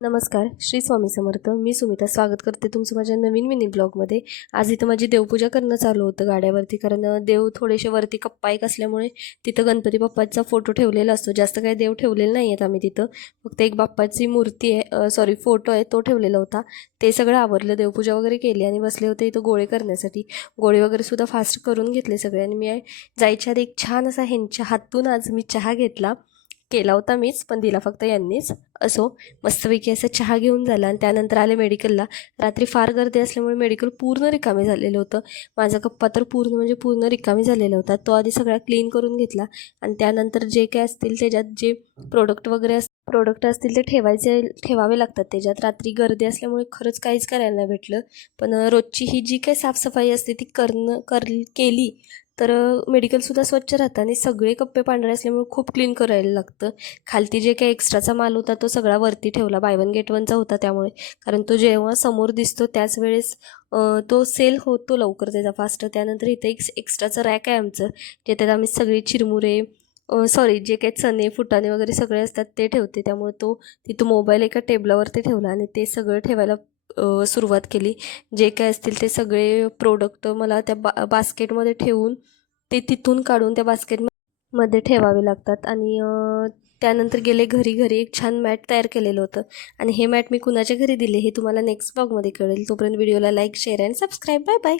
नमस्कार, श्री स्वामी समर्थ. मी सुमिता स्वागत करते तुमचं माझ्या नवीन मिनी ब्लॉगमध्ये. आज इथं माझी देवपूजा करणं चालू होतं गाड्यावरती, कारण देव थोडेसे वरती कप्पा एक असल्यामुळे तिथं गणपती बाप्पाचा फोटो ठेवलेला असतो. जास्त काही देव ठेवलेले नाही आहेत आम्ही तिथं. फक्त एक बाप्पाची मूर्ती आहे, फोटो आहे, तो ठेवलेला होता. ते सगळं आवरलं, देवपूजा वगैरे केली आणि बसले होते इथं गोळे करण्यासाठी. गोळे वगैरे सुद्धा फास्ट करून घेतले सगळे. आणि मी जायच्या आधी एक छान असा ह्यांच्या हातून आज मी चहा केला होता मीच, पण दिला फक्त यांनीच. असो, मस्तपैकी असं चहा घेऊन झाला आणि त्यानंतर आले मेडिकलला. रात्री फार गर्दी असल्यामुळे मेडिकल पूर्ण रिकामी झालेलं होतं. माझा कप्पा तर पूर्ण रिकामी झालेला होता. तो आधी सगळा क्लीन करून घेतला आणि त्यानंतर जे काय असतील त्याच्यात जे प्रोडक्ट असतील ते ठेवावे लागतात त्याच्यात. रात्री गर्दी असल्यामुळे खरंच काहीच करायला नाही भेटलं. पण रोजची ही जी काही साफसफाई असते ती केली तर मेडिकलसुद्धा स्वच्छ राहतं आणि सगळे कप्पे पांढरे असल्यामुळे खूप क्लीन करायला लागतं. खालती जे काही एक्स्ट्राचा माल होता तो सगळा वरती ठेवला. बाय वन गेट वनचा होता त्यामुळे, कारण तो जेव्हा समोर दिसतो त्याच वेळेस तो सेल होतो लवकर त्याचा फास्ट. त्यानंतर इथे एक एक्स्ट्राचं रॅक आहे आमचं, ज्याच्यात आम्ही सगळे चिरमुरे जे काही चणे फुटाणे वगैरे सगळे असतात ते ठेवते. त्यामुळे तो तिथं मोबाईल एका टेबलावरती ठेवला आणि ते सगळं ठेवायला सुरुवात केली. जे काय असतील ते सगळे प्रोडक्ट मला त्या बास्केटमध्ये ठेवून ते तिथून काढून त्या बास्केटमध्ये ठेवावे लागतात. आणि त्यानंतर गेले घरी एक छान मॅट तयार केलेलं होतं आणि हे मॅट मी कुणाच्या घरी दिले हे तुम्हाला नेक्स्ट ब्लॉगमध्ये कळेल. तोपर्यंत व्हिडिओला like, share and subscribe. Bye bye.